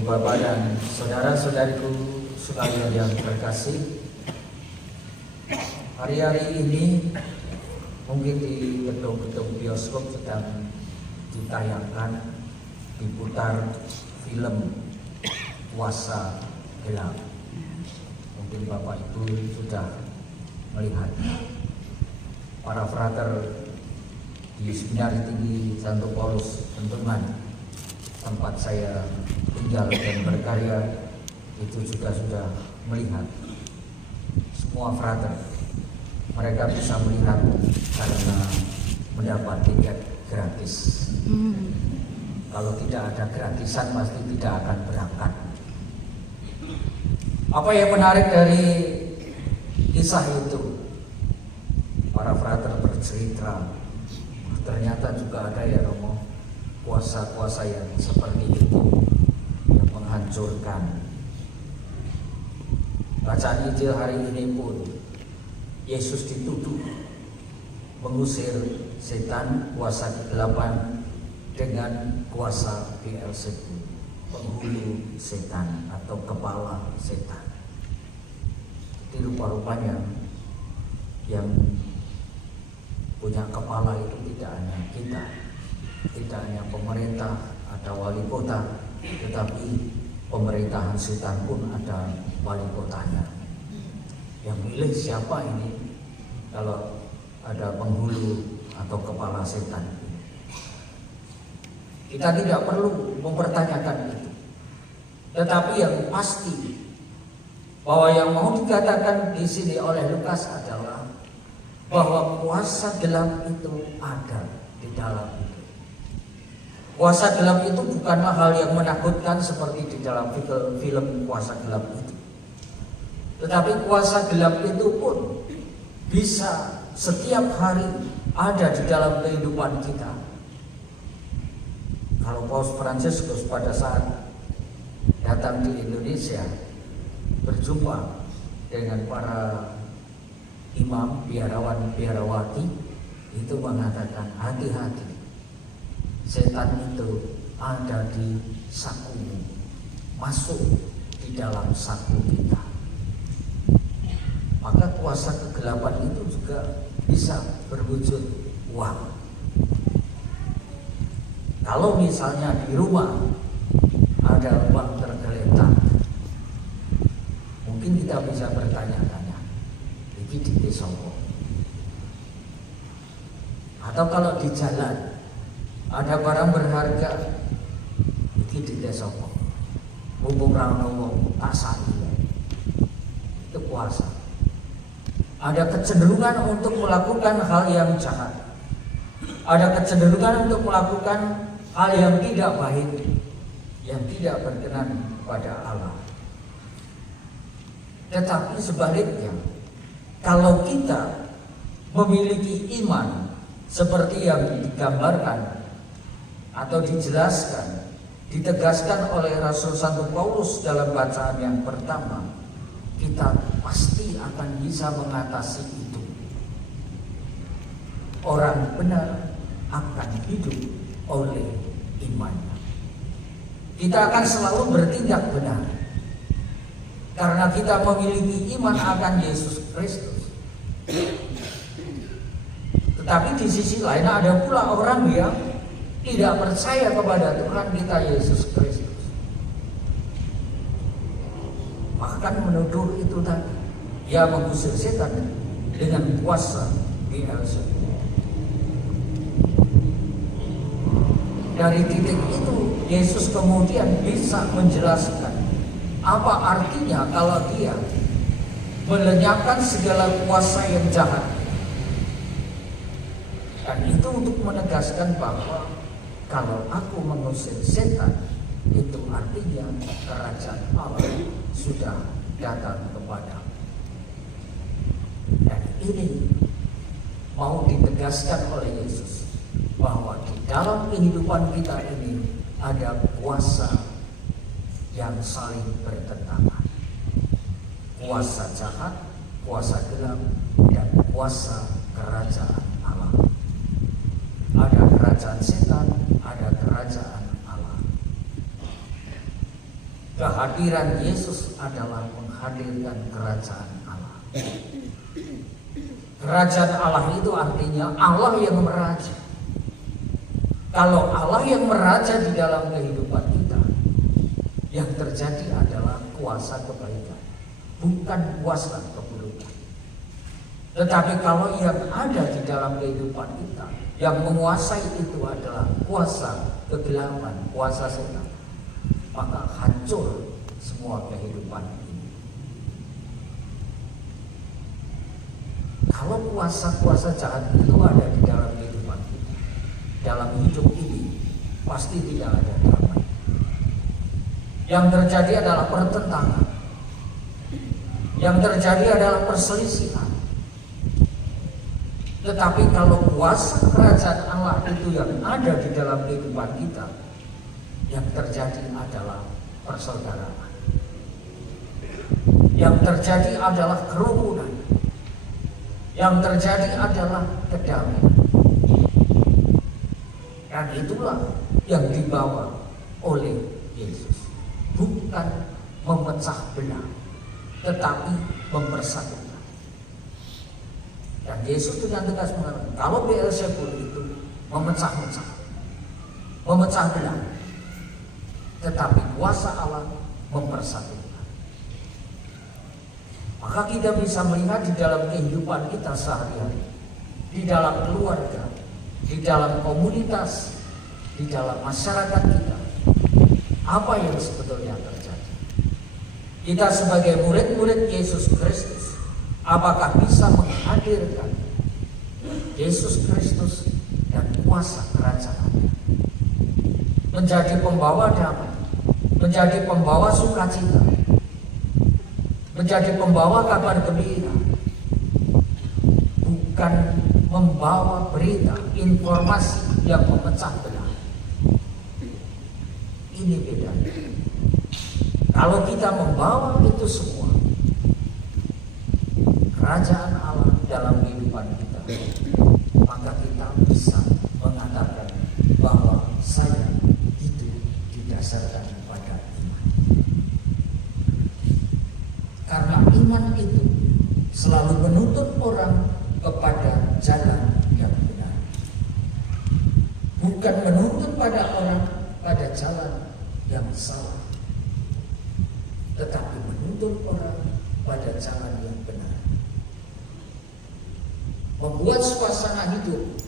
Ibu Bapak dan saudara-saudariku sekalian yang terkasih, hari-hari ini mungkin di gedung-gedung bioskop sedang ditayangkan, diputar film Kuasa Gelap. Mungkin Bapak Ibu sudah melihatnya. Para frater di Seminari Tinggi Santo Paulus Bentuman, tempat saya tinggal dan berkarya, itu juga sudah melihat. Semua frater, mereka bisa melihat karena mendapat tiket gratis. Kalau tidak ada gratisan pasti tidak akan berangkat. Apa yang menarik dari kisah itu? Para frater bercerita, ternyata juga ada ya Romo, kuasa-kuasa yang seperti itu yang menghancurkan. Bacaan Injil hari ini pun Yesus dituduh mengusir setan, kuasa kegelapan, dengan kuasa Beelzebul, penghulu setan atau kepala setan. Jadi rupa-rupanya yang punya kepala itu tidak hanya kita, tidak hanya pemerintah, ada wali kota, tetapi pemerintahan setan pun ada wali kotanya. Yang milih siapa ini kalau ada penghulu atau kepala setan? Kita tidak perlu mempertanyakan itu. Tetapi yang pasti bahwa yang mau dikatakan di sini oleh Lukas adalah bahwa kuasa gelap itu ada di dalam itu. Kuasa gelap itu bukanlah hal yang menakutkan seperti di dalam film Kuasa Gelap itu. Tetapi kuasa gelap itu pun bisa setiap hari ada di dalam kehidupan kita. Kalau Paus Fransiskus pada saat datang di Indonesia berjumpa dengan para imam, biarawan, biarawati, itu mengatakan hati-hati, setan itu ada di sakumu, masuk di dalam saku kita. Maka kuasa kegelapan itu juga bisa berwujud uang. Kalau misalnya di rumah ada uang tergeletak, mungkin kita bisa bertanya-tanya, ini di sopo. Atau kalau di jalan ada barang berharga, ini di sopo. Mumpung ranowo tasai, itu kuasa. Ada kecenderungan untuk melakukan hal yang jahat. Ada kecenderungan untuk melakukan hal yang tidak baik, yang tidak berkenan pada Allah. Tetapi sebaliknya, kalau kita memiliki iman seperti yang digambarkan atau dijelaskan, ditegaskan oleh Rasul Santo Paulus dalam bacaan yang pertama, kita pasti akan bisa mengatasi itu. Orang benar akan hidup oleh imannya. Kita akan selalu bertindak benar karena kita memiliki iman akan Yesus Kristus. Tetapi di sisi lain ada pula orang yang tidak percaya kepada Tuhan kita Yesus Kristus, bahkan menuduh itu tadi, dia mengusir setan dengan kuasa Beelzebul. Dari titik itu Yesus kemudian bisa menjelaskan apa artinya kalau dia melenyapkan segala kuasa yang jahat. Dan itu untuk menegaskan bahwa kalau aku mengusir setan, itu artinya kerajaan Allah sudah datang kepadamu. Dan ini mau ditegaskan oleh Yesus bahwa di dalam kehidupan kita ini ada kuasa yang saling bertentangan. Kuasa jahat, kuasa gelap, dan kuasa kerajaan Allah. Ada kerajaan setan, ada kerajaan Allah. Kehadiran Yesus adalah menghadirkan kerajaan Allah. Kerajaan Allah itu artinya Allah yang meraja. Kalau Allah yang meraja di dalam kehidupan kita, yang terjadi adalah kuasa kebaikan, bukan kuasa keburukan. Tetapi kalau yang ada di dalam kehidupan kita, yang menguasai itu adalah kuasa kegelapan, kuasa setan, maka hancur semua kehidupan ini. Kalau kuasa-kuasa jahat itu ada di dalam kehidupan kita, dalam hidup ini pasti tidak ada damai. Yang terjadi adalah pertentangan, yang terjadi adalah perselisihan. Tetapi kalau kuasa kerajaan Allah itu yang ada di dalam kehidupan kita, yang terjadi adalah persaudaraan. Yang terjadi adalah kerukunan. Yang terjadi adalah kedamaian. Dan itulah yang dibawa oleh Yesus. Bukan memecah belah, tetapi mempersatukan. Dan Yesus dengan tegas mengatakan, kalau Beelzebul itu memecah-mecah, memecah belah, tetapi kuasa Allah mempersatukan. Maka kita bisa melihat di dalam kehidupan kita sehari-hari, di dalam keluarga, di dalam komunitas, di dalam masyarakat kita, apa yang sebetulnya terjadi. Kita sebagai murid-murid Yesus Kristus, apakah bisa menghadirkan Yesus Kristus dan kuasa kerajaan, menjadi pembawa damai, menjadi pembawa sukacita, menjadi pembawa kabar gembira, bukan membawa berita, informasi yang memecah belah. Ini bedanya. Kalau kita membawa itu semua, kerajaan Allah dalam kehidupan kita, maka kita bisa mengatakan bahwa saya hidup didasarkan pada iman. Karena iman itu selalu menuntut orang kepada jalan yang benar, bukan menuntut pada orang pada jalan yang salah, tetapi menuntut orang pada jalan yang benar. Membuat suasana hidup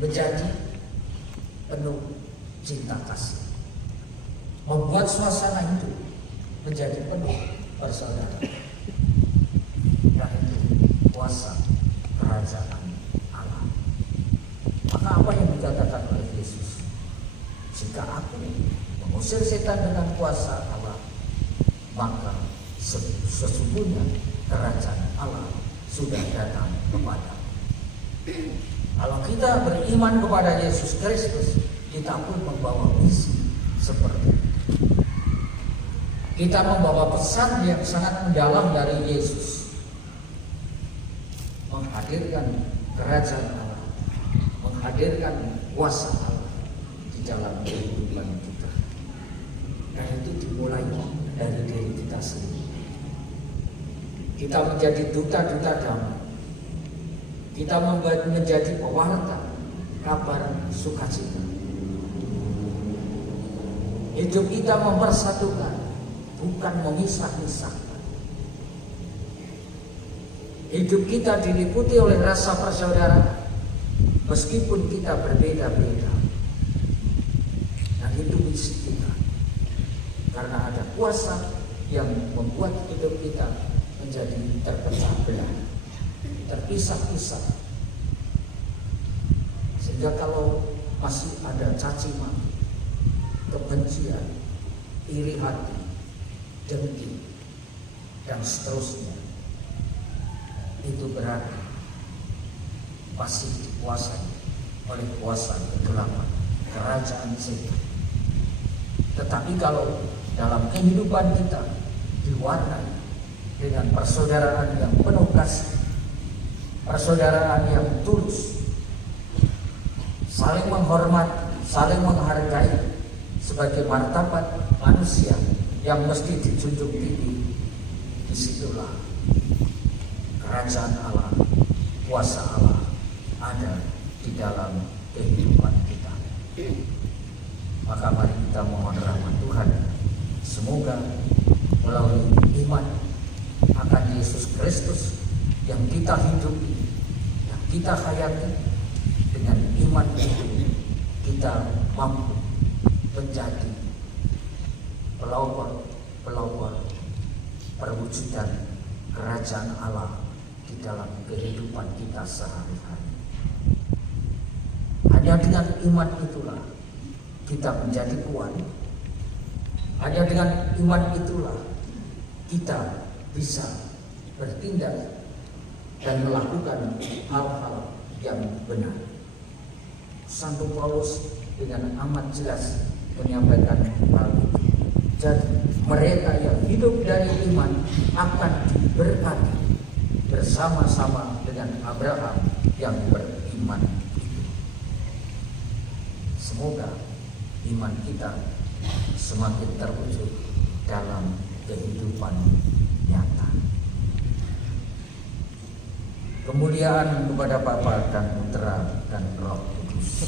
menjadi penuh cinta kasih, membuat suasana hidup menjadi penuh persaudaraan. Dan itu kuasa kerajaan Allah. Maka apa yang dikatakan oleh Yesus, jika aku mengusir setan dengan kuasa Allah, maka sesungguhnya kerajaan Allah sudah datang kepada. Kalau kita beriman kepada Yesus Kristus, kita pun membawa misi seperti itu. Kita membawa pesan yang sangat mendalam dari Yesus, menghadirkan kerajaan Allah, menghadirkan kuasa Allah di dalam kehidupan kita. Dan itu dimulai dari diri kita sendiri. Kita menjadi duta-duta damai. Kita menjadi pewarta kabar sukacita. Hidup kita mempersatukan, bukan memisah-misahkan. Hidup kita diliputi oleh rasa persaudaraan, meskipun kita berbeda-beda. Dan itu misi kita. Karena ada kuasa yang membuat hidup kita menjadi terpecah belah, terpisah-pisah. Sehingga kalau masih ada caci maki, kebencian, iri hati, dengki, dan seterusnya, itu berarti masih dikuasai oleh kuasa kegelapan, kerajaan setan. Tetapi kalau dalam kehidupan kita diwarnai dengan persaudaraan yang penuh kasih, persaudaraan yang tulus, saling menghormati, saling menghargai sebagai martabat manusia, yang mesti dijunjung tinggi. Disitulah kerajaan Allah, kuasa Allah ada di dalam kehidupan kita. Maka mari kita mohon rahmat Tuhan, semoga melalui iman akan Yesus Kristus yang kita hidupi, yang kita hayati, dengan iman itu kita mampu menjadi pelopor perwujudan kerajaan Allah di dalam kehidupan kita sehari-hari. Hanya dengan iman itulah kita menjadi kuat. Hanya dengan iman itulah kita bisa bertindak dan melakukan hal-hal yang benar. Santo Paulus dengan amat jelas menyampaikan hal itu. Jadi mereka yang hidup dari iman akan diberkati bersama-sama dengan Abraham yang beriman itu. Semoga iman kita semakin terwujud dalam kehidupan nyata. Kemuliaan kepada Bapa dan Putra dan Roh Kudus.